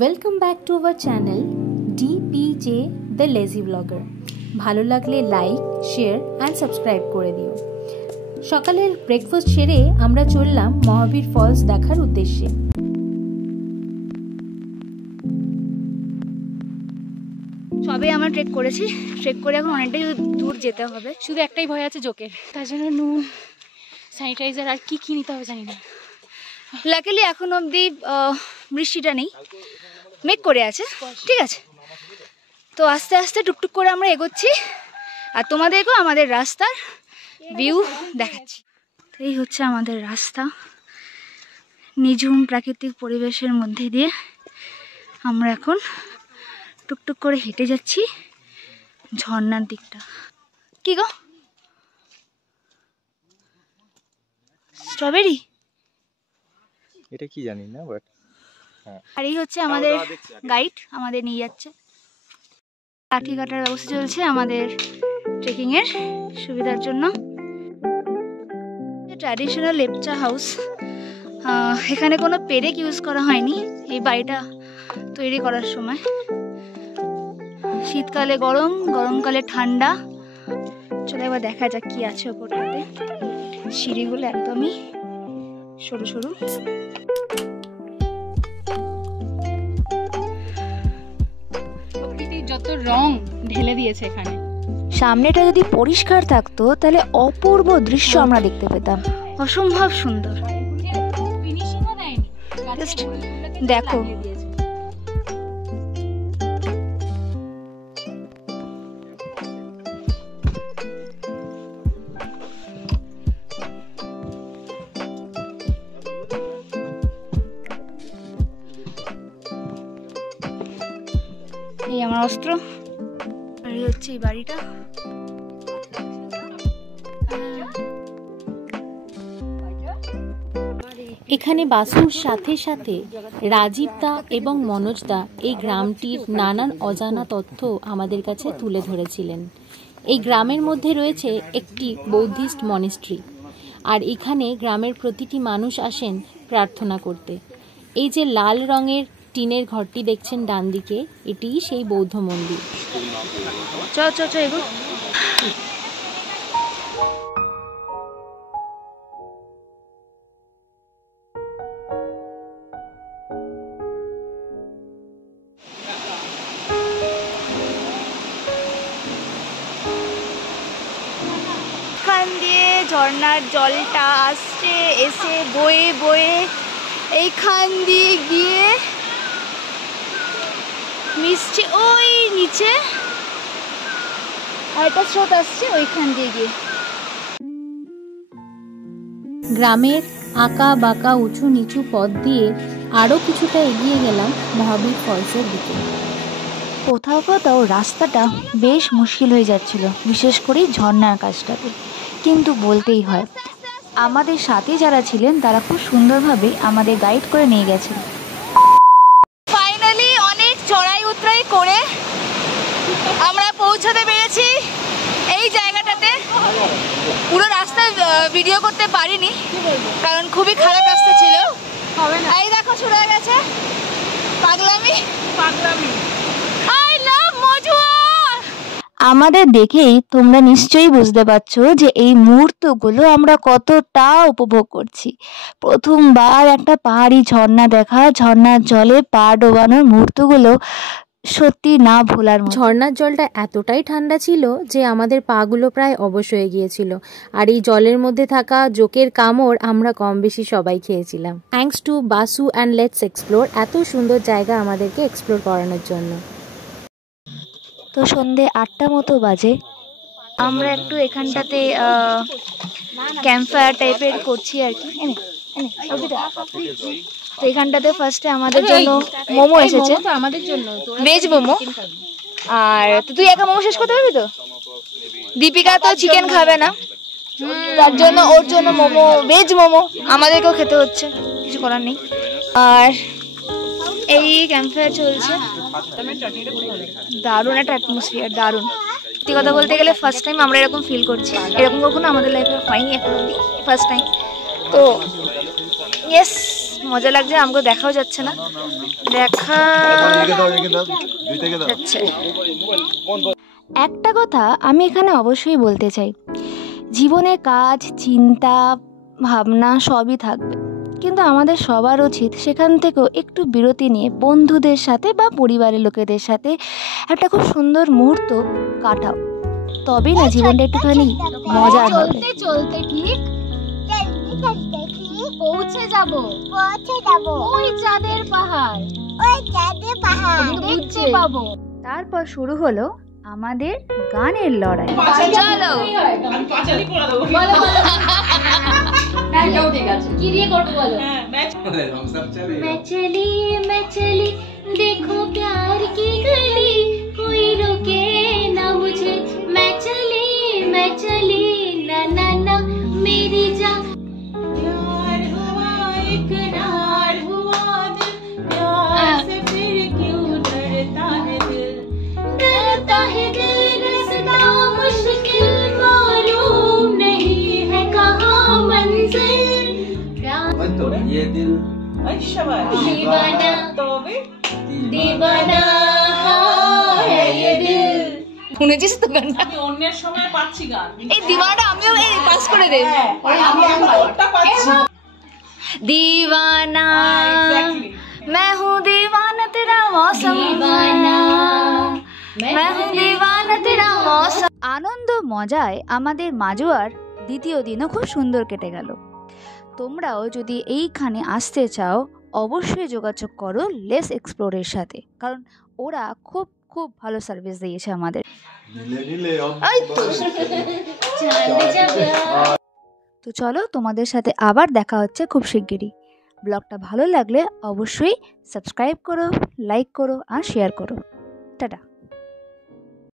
Welcome back to our channel DPJ the lazy blogger. ভালো লাগলে like, share and subscribe করে দিও। সকালের ব্রেকফাস্ট সেরে আমরা চললাম মহাবীর ফলস দেখার উদ্দেশ্যে। সবে আমরা ট্রেক করেছি, ট্রেক করে এখন অনেকটাই দূর যেতে হবে। শুধু একটাই ভয় আছে জোকের, তার জন্য নুন, স্যানিটাইজার আর কি নিতে হবে জানি না। লাকিলি এখন অবধি বৃষ্টিটা নেই, মেঘ করে আছে, ঠিক আছে। তো আস্তে আস্তে টুকটুক করে আমরা এগোচ্ছি আর তোমাদেরকেও আমাদের রাস্তার ভিউ দেখাচ্ছি। তো এই হচ্ছে আমাদের রাস্তা, নিঝুম প্রাকৃতিক পরিবেশের মধ্যে দিয়ে আমরা এখন টুকটুক করে হেঁটে যাচ্ছি ঝর্ণার দিকটা। কি গো, স্ট্রবেরি? এটা কি জানি না, বাট আর এই হচ্ছে আমাদের গাইড, আমাদের নিয়ে যাচ্ছে। লাঠি কাটার ব্যবস্থা চলছে আমাদের ট্রেকিং এর সুবিধার জন্য। ট্র্যাডিশনাল লেপচা হাউস, এখানে কোনো পেরেক ইউজ করা হয়নি এই বাড়িটা তৈরি করার সময়। শীতকালে গরম, গরমকালে ঠান্ডা। চলো এবার দেখা যাক কি আছে ওপরটাতে। সিঁড়িগুলো একদমই সরু সরু। প্রকৃতির যত রং ঢেলে দিয়েছে এখানে। সামনেটা যদি পরিষ্কার থাকতো তাহলে অপূর্ব দৃশ্য আমরা দেখতে পেতাম। অসম্ভব সুন্দর। দেখো এই আমার অস্ত্র, আর এই হচ্ছে এই বাড়িটা। এখানে বাসুর সাথে সাথে রাজীবদা এবং মনোজদা এই গ্রামটির নানান অজানা তথ্য আমাদের কাছে তুলে ধরেছিলেন। এই গ্রামের মধ্যে রয়েছে একটি বৌদ্ধিস্ট মনেস্ট্রি, আর এখানে গ্রামের প্রতিটি মানুষ আসেন প্রার্থনা করতে। এই যে লাল রঙের টিনের ঘরটি দেখছেন ডান দিকে, এটিই সেই বৌদ্ধ মন্দির। এখান দিয়ে ঝর্ণার জলটা আসছে, এসে বয়ে বয়ে এইখান দিয়ে গিয়ে মিশছে ওই নিচে, আর একটা স্রোত আসছে ওইখান দিয়ে গিয়ে। গ্রামের আঁকা বাঁকা উঁচু নিচু পথ দিয়ে আরও কিছুটা এগিয়ে গেলাম মহাবীর ফলসের দিকে। কোথাও কোথাও রাস্তাটা বেশ মুশকিল হয়ে যাচ্ছিল, বিশেষ করে ঝর্ণার কাজটাতে। কিন্তু বলতেই হয়, আমাদের সাথে যারা ছিলেন তারা খুব সুন্দরভাবে আমাদের গাইড করে নিয়ে গেছেন। ফাইনালি অনেক চড়াই উতরাই করে আমরা পৌঁছাতে পেরেছি এই জায়গাটাতে। পুরো রাস্তা ভিডিও করতে পারিনি কারণ খুবই খারাপ রাস্তা ছিল। এই দেখো শুরু হয়ে গেছে পাগলামি। আই লাভ মজুয়া। আমাদের দেখেই তোমরা নিশ্চয়ই বুঝতে পারছো যে এই মুহূর্তগুলো আমরা কতটা উপভোগ করছি। প্রথমবার একটা পাহাড়ি ঝর্ণা দেখা, ঝর্ণার জলে পা ডোবানোর মুহূর্তগুলো সত্যি না ভোলার মতো। ঝর্ণার জলটা এতটাই ঠান্ডা ছিল যে আমাদের পাগুলো প্রায় অবশ হয়ে গিয়েছিল, আর এই জলের মধ্যে থাকা জোকের কামড় আমরা কম বেশি সবাই খেয়েছিলাম। Thanks to Basu and let's explore, এত সুন্দর জায়গা আমাদেরকে এক্সপ্লোর করানোর জন্য। তো সন্ধে 8টা মতো বাজে। আমরা একটু এখানটাতে ক্যাম্প ফায়ার টাইপের করছি আর কি। তো এখানটাতে ফার্স্টে আমাদের জন্য মোমো এসেছে, আমাদের জন্য ভেজ মোমো। আর তো তুই একা মোমো শেষ করতে পারবি তো? দীপিকা তো চিকেন খাবে না, তার জন্য ওর জন্য মোমো, ভেজ মোমো আমাদেরকেও খেতে হচ্ছে, কিছু করার নেই। আর এই ক্যাম্প ফায়ার চলছে, দারুণ একটা অ্যাটমসফিয়ার, দারুণ। সত্যি কথা বলতে গেলে ফার্স্ট টাইম আমরা এরকম ফিল করছি, এরকম কখনো আমাদের লাইফে হয়নি এখন অব্দি, ফার্স্ট টাইম। তো ইয়েস, মজা লাগছে, আমাকে দেখাও যাচ্ছে না, দেখা যাচ্ছে। একটা কথা আমি এখানে অবশ্যই বলতে চাই, জীবনে কাজ, চিন্তা, ভাবনা সবই থাকবে, কিন্তু আমাদের সবার উচিত সেখান থেকেও একটু বিরতি নিয়ে বন্ধুদের সাথে বা পরিবারের লোকেদের সাথে একটা খুব সুন্দর মুহূর্ত কাটাও, তবেই না জীবনটা একটুখানি মজার হবে। চলতে চলতে ঠিক পৌঁছে যাব ওই চাঁদের পাহাড়, দেখতে পাবো। তারপর শুরু হলো আমাদের গানের লড়াই। চলো কি দিয়ে করবো বলো? मैं चली देखो प्यार की गली, कोई रोके ना मुझे, मैं चली ना ना ना मेरी जान। प्यार हुआ इकरार हुआ दिल, प्यार से फिर क्यों डरता है दिल, रास्ता मुश्किल मालूम नहीं है कहाँ मंजिल, ये दिल दीवाना दीवाना है ये दिल। শুনেছিস তো গানটা? অন্যের সময় পাচ্ছি গান, এই দিওয়ানা আমিও এই পাস করে দে। दीवाना मैं हूँ दीवाना तेरा मौसम, मैं हूँ दीवाना तेरा मौसम। আনন্দ মজায় আমাদের মাজুয়ার দ্বিতীয় দিনও খুব সুন্দর কেটে গেল। তোমরাও যদি এইখানে আসতে চাও অবশ্যই যোগাযোগ করো লেস এক্সপ্লোরের সাথে, কারণ ওরা খুব খুব ভালো সার্ভিস দিয়েছে আমাদের। তো চলো, তোমাদের সাথে আবার দেখা হচ্ছে খুব শিগগিরই। ব্লগটা ভালো লাগলে অবশ্যই সাবস্ক্রাইব করো, লাইক করো আর শেয়ার করো। টাটা।